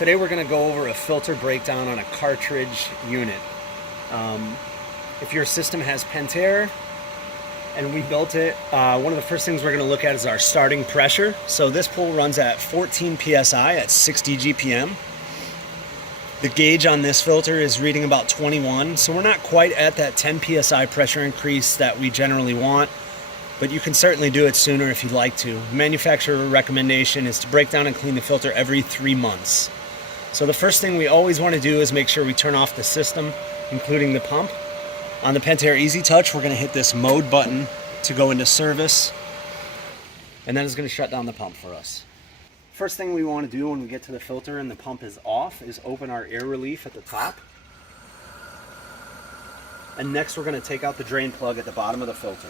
Today we're going to go over a filter breakdown on a cartridge unit. If your system has Pentair and we built it, one of the first things we're going to look at is our starting pressure. So this pull runs at 14 psi at 60 GPM. The gauge on this filter is reading about 21, so we're not quite at that 10 psi pressure increase that we generally want, but you can certainly do it sooner if you'd like to. Manufacturer recommendation is to break down and clean the filter every 3 months. So the first thing we always want to do is make sure we turn off the system, including the pump. On the Pentair Easy Touch, we're going to hit this mode button to go into service, and then it's going to shut down the pump for us. First thing we want to do when we get to the filter and the pump is off is open our air relief at the top. And next we're going to take out the drain plug at the bottom of the filter.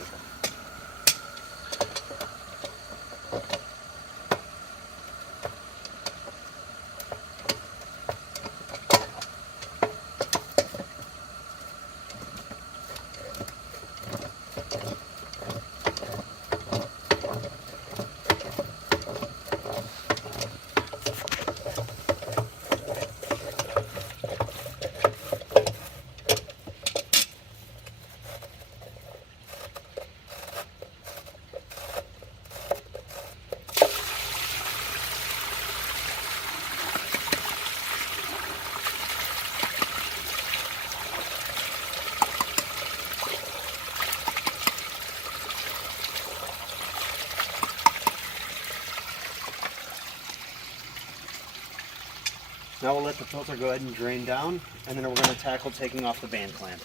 Now we'll let the filter go ahead and drain down, and then we're going to tackle taking off the band clamp.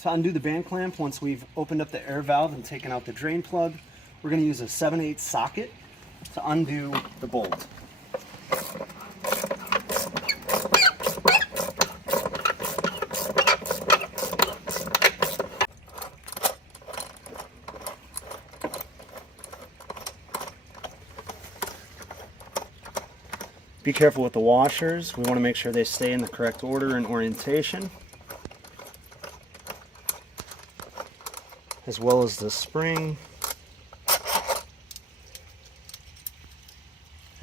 To undo the band clamp, once we've opened up the air valve and taken out the drain plug, we're going to use a 7/8 socket to undo the bolt. Be careful with the washers. We want to make sure they stay in the correct order and orientation, as well as the spring.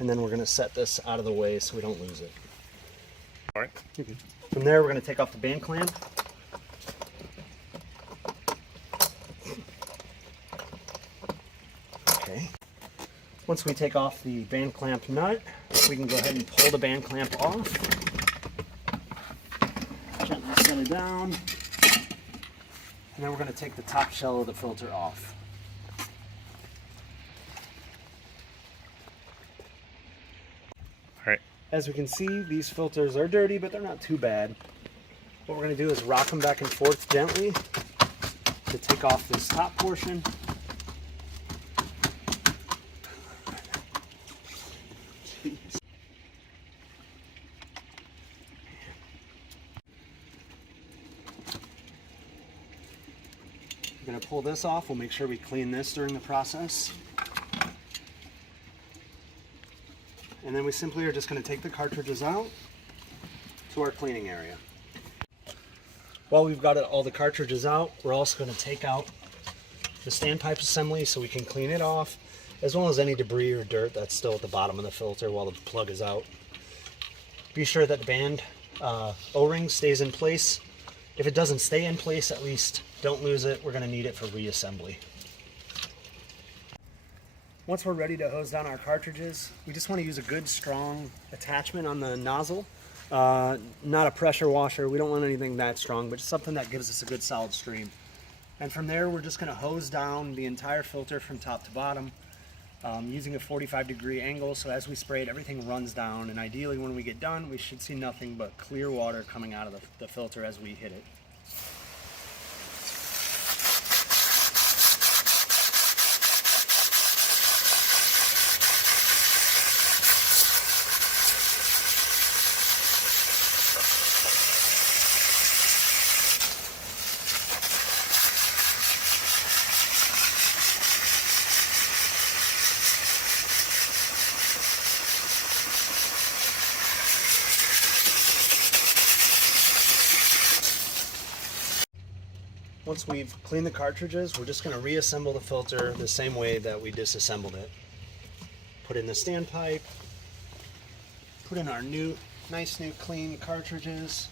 And then we're going to set this out of the way so we don't lose it. All right. From there, we're going to take off the band clamp. Okay. Once we take off the band clamp nut, we can go ahead and pull the band clamp off. Gently set it down. And then we're going to take the top shell of the filter off. All right. As we can see, these filters are dirty, but they're not too bad. What we're going to do is rock them back and forth gently to take off this top portion. We're going to pull this off. We'll make sure we clean this during the process. And then we simply are just going to take the cartridges out to our cleaning area. While we've got all the cartridges out, we're also going to take out the standpipe assembly so we can clean it off, as well as any debris or dirt that's still at the bottom of the filter while the plug is out. Be sure that the band O-ring stays in place. If it doesn't stay in place, at least don't lose it. We're going to need it for reassembly. Once we're ready to hose down our cartridges, we just want to use a good strong attachment on the nozzle. Not a pressure washer. We don't want anything that strong, but just something that gives us a good solid stream. And from there, we're just going to hose down the entire filter from top to bottom using a 45-degree angle. So as we spray it, everything runs down. And ideally, when we get done, we should see nothing but clear water coming out of the filter as we hit it. Once we've cleaned the cartridges, we're just going to reassemble the filter the same way that we disassembled it. Put in the standpipe, Put in our nice new clean cartridges.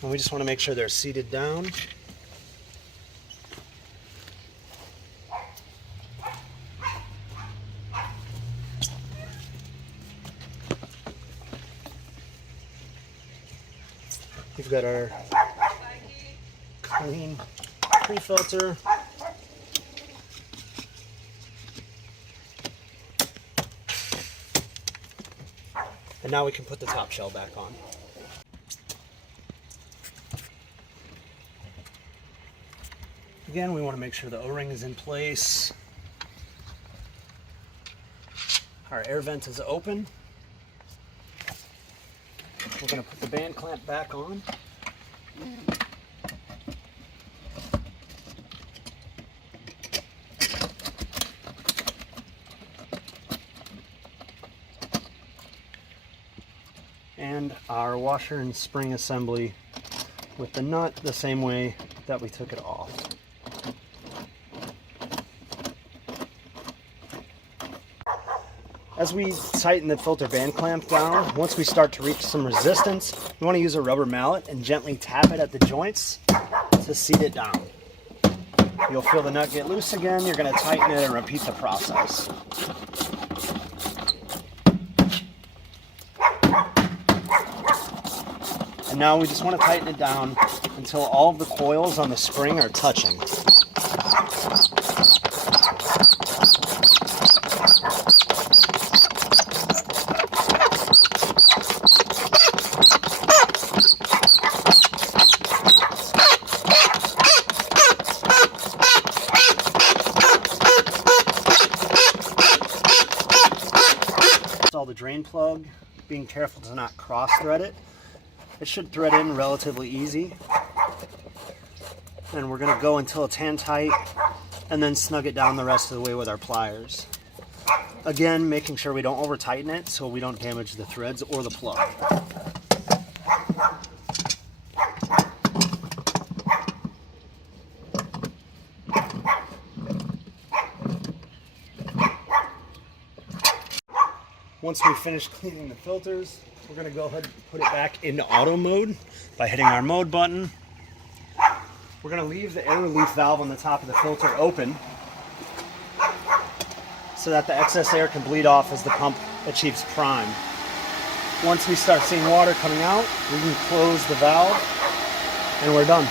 And we just want to make sure they're seated down. We've got our clean pre-filter. And now we can put the top shell back on. Again, we want to make sure the O-ring is in place. Our air vent is open. We're going to put the band clamp back on. And our washer and spring assembly with the nut the same way that we took it off. As we tighten the filter band clamp down, once we start to reach some resistance, we want to use a rubber mallet and gently tap it at the joints to seat it down. You'll feel the nut get loose again, you're going to tighten it and repeat the process. And now we just want to tighten it down until all of the coils on the spring are touching. Install the drain plug, being careful to not cross thread it. It should thread in relatively easy. And we're going to go until it's hand tight and then snug it down the rest of the way with our pliers. Again, making sure we don't over tighten it so we don't damage the threads or the plug. Once we finish cleaning the filters, we're going to go ahead and put it back into auto mode by hitting our mode button. We're going to leave the air relief valve on the top of the filter open so that the excess air can bleed off as the pump achieves prime. Once we start seeing water coming out, we can close the valve and we're done.